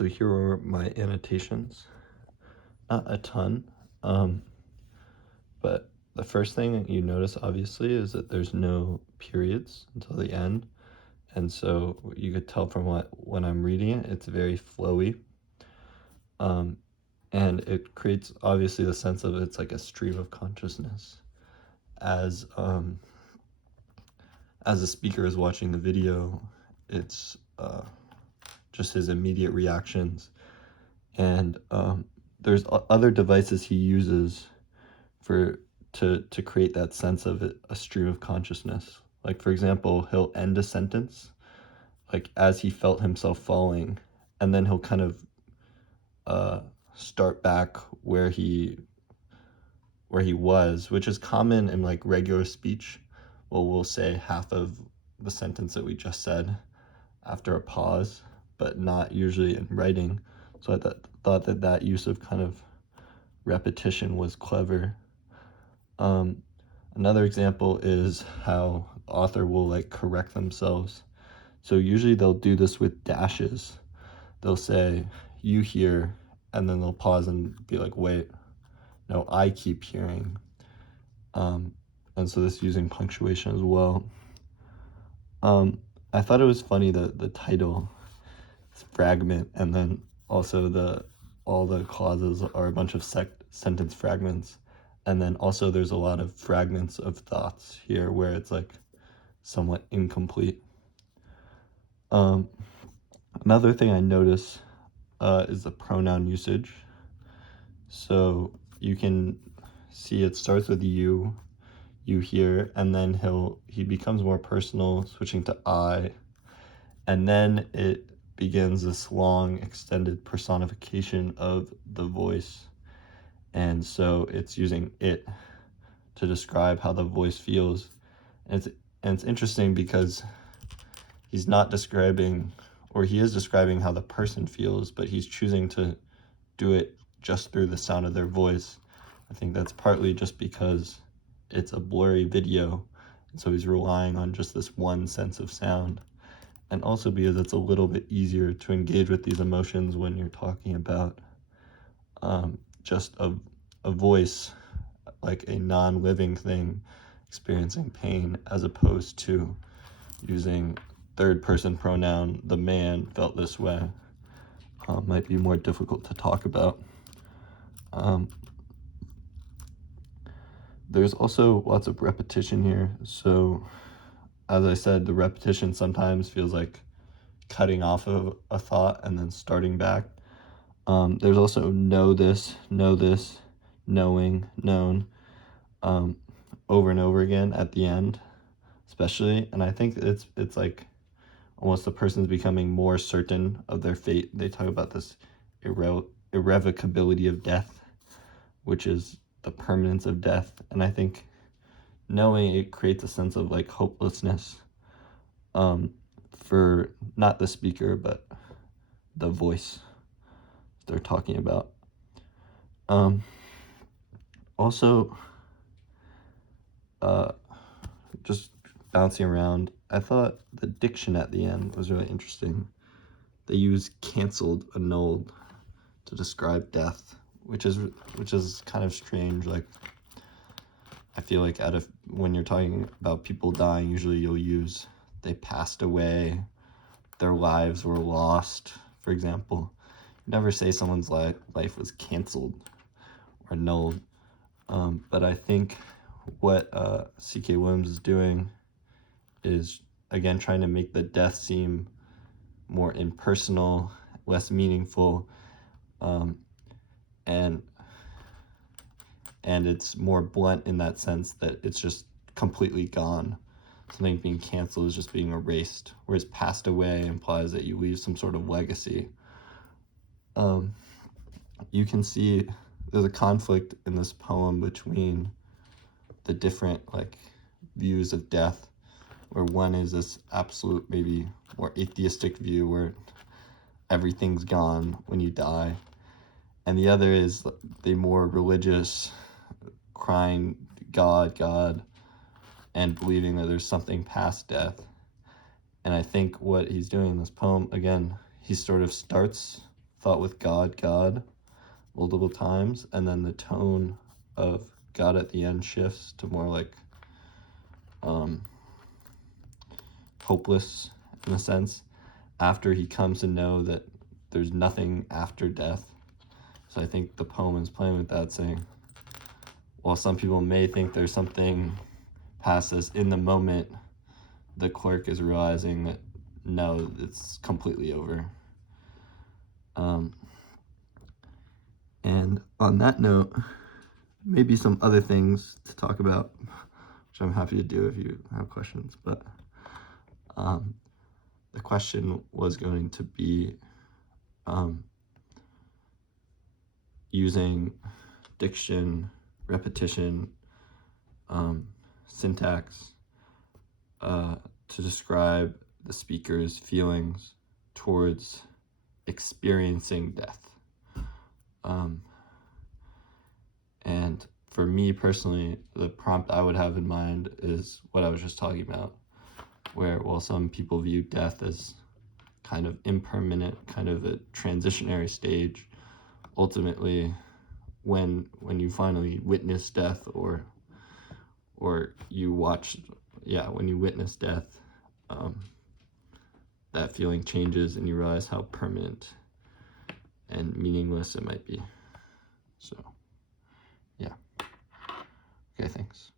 So here are my annotations. Not a ton, um, but the first thing you notice obviously is that there's no periods until the end. And so you could tell from when I'm reading it, it's very flowy. Um, and it creates obviously the sense of it's like a stream of consciousness as as the speaker is watching the video. It's just his immediate reactions, and there's other devices he uses for to create that sense of it, a stream of consciousness. Like for example, he'll end a sentence like as he felt himself falling, and then he'll kind of uh, start back where he was, which is common in like regular speech. Well, we'll say half of the sentence that we just said after a pause, but not usually in writing. So thought that that use of kind of repetition was clever. Um, Another example is how the author will like correct themselves. So usually they'll do this with dashes. They'll say, you hear, and then they'll pause and be like, wait, no, I keep hearing. Um, and so this using punctuation as well. Um, I thought it was funny that the title is fragment, and then also all the clauses are a bunch of sentence fragments. And then also there's a lot of fragments of thoughts here where it's like somewhat incomplete. Um, Another thing I notice is the pronoun usage. So you can see it starts with you hear, and then he becomes more personal, switching to I, and then it begins this long extended personification of the voice. And so it's using it to describe how the voice feels. And it's interesting because he's not describing, or he is describing how the person feels, but he's choosing to do it just through the sound of their voice. I think that's partly just because it's a blurry video, and so he's relying on just this one sense of sound, and also because it's a little bit easier to engage with these emotions when you're talking about just a voice, like a non-living thing experiencing pain, as opposed to using third person pronoun, the man felt this way. Might be more difficult to talk about. There's also lots of repetition here. So as I said, the repetition sometimes feels like cutting off of a thought and then starting back. There's also know this, knowing, known, over and over again at the end, especially. And I think it's like almost the person's becoming more certain of their fate. They talk about this irrevocability of death, which is the permanence of death. And I think knowing it creates a sense of like hopelessness, for not the speaker, but the voice they're talking about. Also, just bouncing around, I thought the diction at the end was really interesting. They use canceled, annulled to describe death, which is kind of strange. Like, I feel like when you're talking about people dying, usually you'll use they passed away, their lives were lost, for example. You never say someone's life was canceled or annulled. But I think what C.K. Williams is doing is, again, trying to make the death seem more impersonal, less meaningful, and it's more blunt in that sense that it's just completely gone. Something being canceled is just being erased, whereas passed away implies that you leave some sort of legacy. You can see there's a conflict in this poem between the different like views of death, where one is this absolute, maybe more atheistic view where everything's gone when you die, and the other is the more religious, crying God, God, and believing that there's something past death. And I think what he's doing in this poem, again, he sort of starts thought with God, God multiple times, and then the tone of God at the end shifts to more like hopeless in a sense, after he comes to know that there's nothing after death. So I think the poem is playing with that, saying, while some people may think there's something past this, in the moment, the clerk is realizing that no, it's completely over. And on that note, maybe some other things to talk about, which I'm happy to do if you have questions. But the question was going to be using diction, repetition, syntax to describe the speaker's feelings towards experiencing death. And for me personally, the prompt I would have in mind is what I was just talking about, where while some people view death as kind of impermanent, kind of a transitionary stage, ultimately when you finally witness death or you watch, when you witness death, that feeling changes and you realize how permanent and meaningless it might be. So, yeah. Okay, thanks.